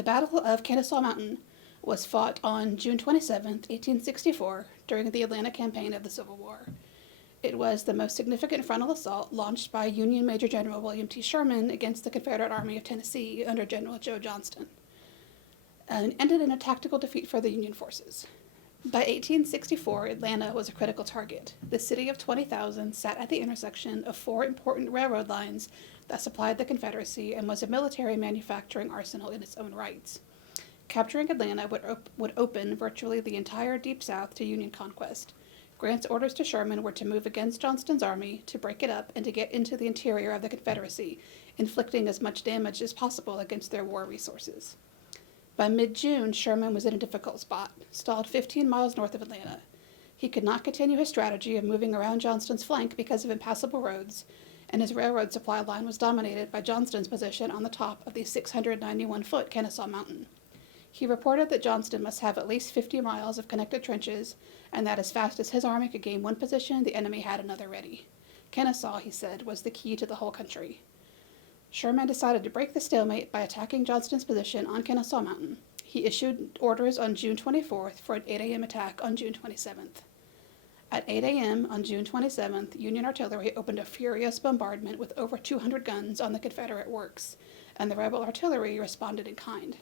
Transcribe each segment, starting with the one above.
The Battle of Kennesaw Mountain was fought on June 27, 1864, during the Atlanta campaign of the Civil War. It was the most significant frontal assault launched by Union Major General William T. Sherman against the Confederate Army of Tennessee under General Joe Johnston, and ended in a tactical defeat for the Union forces. By 1864, Atlanta was a critical target. The city of 20,000 sat at the intersection of four important railroad lines that supplied the Confederacy and was a military manufacturing arsenal in its own rights. Capturing Atlanta would open virtually the entire Deep South to Union conquest. Grant's orders to Sherman were to move against Johnston's army, to break it up, and to get into the interior of the Confederacy, inflicting as much damage as possible against their war resources. By mid-June, Sherman was in a difficult spot, stalled 15 miles north of Atlanta. He could not continue his strategy of moving around Johnston's flank because of impassable roads, and his railroad supply line was dominated by Johnston's position on the top of the 691-foot Kennesaw Mountain. He reported that Johnston must have at least 50 miles of connected trenches, and that as fast as his army could gain one position, the enemy had another ready. Kennesaw, he said, was the key to the whole country. Sherman decided to break the stalemate by attacking Johnston's position on Kennesaw Mountain. He issued orders on June 24th for an 8 a.m. attack on June 27th. At 8 a.m. on June 27th, Union artillery opened a furious bombardment with over 200 guns on the Confederate works, and the rebel artillery responded in kind.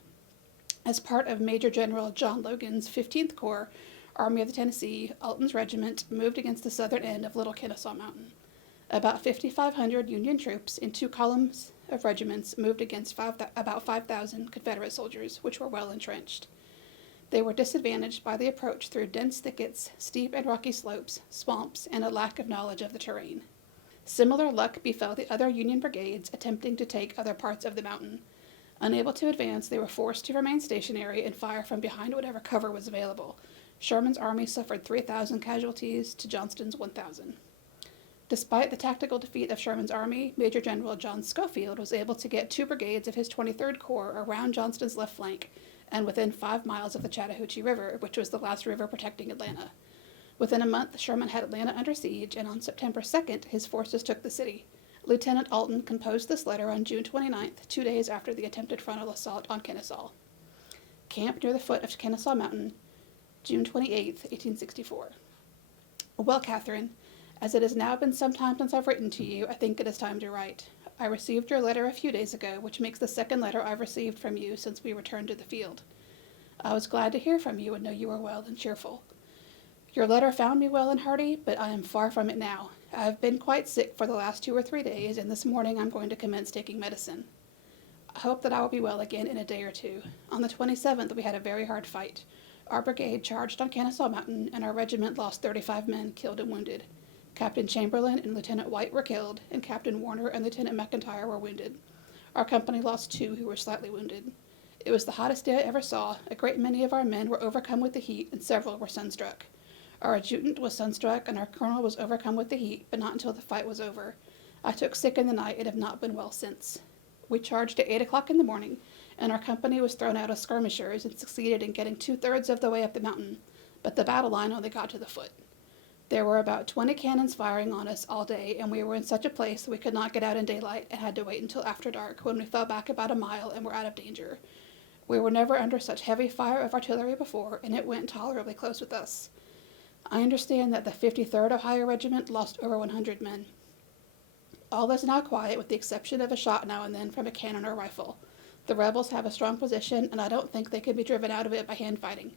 As part of Major General John Logan's 15th Corps, Army of the Tennessee, Alton's regiment moved against the southern end of Little Kennesaw Mountain. About 5,500 Union troops in two columns of regiments moved against about 5,000 Confederate soldiers, which were well entrenched. They were disadvantaged by the approach through dense thickets, steep and rocky slopes, swamps, and a lack of knowledge of the terrain. Similar luck befell the other Union brigades attempting to take other parts of the mountain. Unable to advance, they were forced to remain stationary and fire from behind whatever cover was available. Sherman's army suffered 3,000 casualties to Johnston's 1,000. Despite the tactical defeat of Sherman's army, Major General John Schofield was able to get two brigades of his 23rd Corps around Johnston's left flank and within 5 miles of the Chattahoochee River, which was the last river protecting Atlanta. Within a month, Sherman had Atlanta under siege, and on September 2nd, his forces took the city. Lieutenant Allton composed this letter on June 29th, 2 days after the attempted frontal assault on Kennesaw. Camp near the foot of Kennesaw Mountain, June 28th, 1864. Well, Catherine, as it has now been some time since I've written to you, I think it is time to write. I received your letter a few days ago, which makes the second letter I've received from you since we returned to the field. I was glad to hear from you and know you were well and cheerful. Your letter found me well and hearty, but I am far from it now. I have been quite sick for the last 2 or 3 days, and this morning I'm going to commence taking medicine. I hope that I will be well again in a day or two. On the 27th, we had a very hard fight. Our brigade charged on Kennesaw Mountain, and our regiment lost 35 men killed and wounded. Captain Chamberlain and Lieutenant White were killed, and Captain Warner and Lieutenant McIntyre were wounded. Our company lost 2 who were slightly wounded. It was the hottest day I ever saw. A great many of our men were overcome with the heat, and several were sunstruck. Our adjutant was sunstruck, and our colonel was overcome with the heat, but not until the fight was over. I took sick in the night and have not been well since. We charged at 8 o'clock in the morning, and our company was thrown out as skirmishers and succeeded in getting 2/3 of the way up the mountain, but the battle line only got to the foot. There were about 20 cannons firing on us all day, and we were in such a place that we could not get out in daylight and had to wait until after dark, when we fell back about a mile and were out of danger. We were never under such heavy fire of artillery before, and it went tolerably close with us. I understand that the 53rd Ohio Regiment lost over 100 men. All is now quiet with the exception of a shot now and then from a cannon or rifle. The rebels have a strong position, and I don't think they can be driven out of it by hand fighting.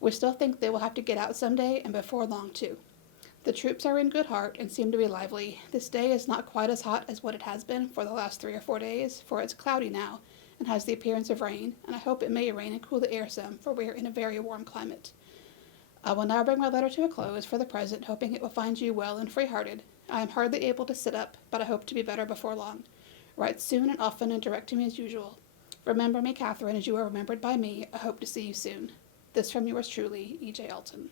We still think they will have to get out someday, and before long too. The troops are in good heart and seem to be lively. This day is not quite as hot as what it has been for the last 3 or 4 days, for it's cloudy now and has the appearance of rain, and I hope it may rain and cool the air some, for we are in a very warm climate. I will now bring my letter to a close for the present, hoping it will find you well and free-hearted. I am hardly able to sit up, but I hope to be better before long. Write soon and often and direct to me as usual. Remember me, Catherine, as you are remembered by me. I hope to see you soon. This from yours truly, E.J. Allton.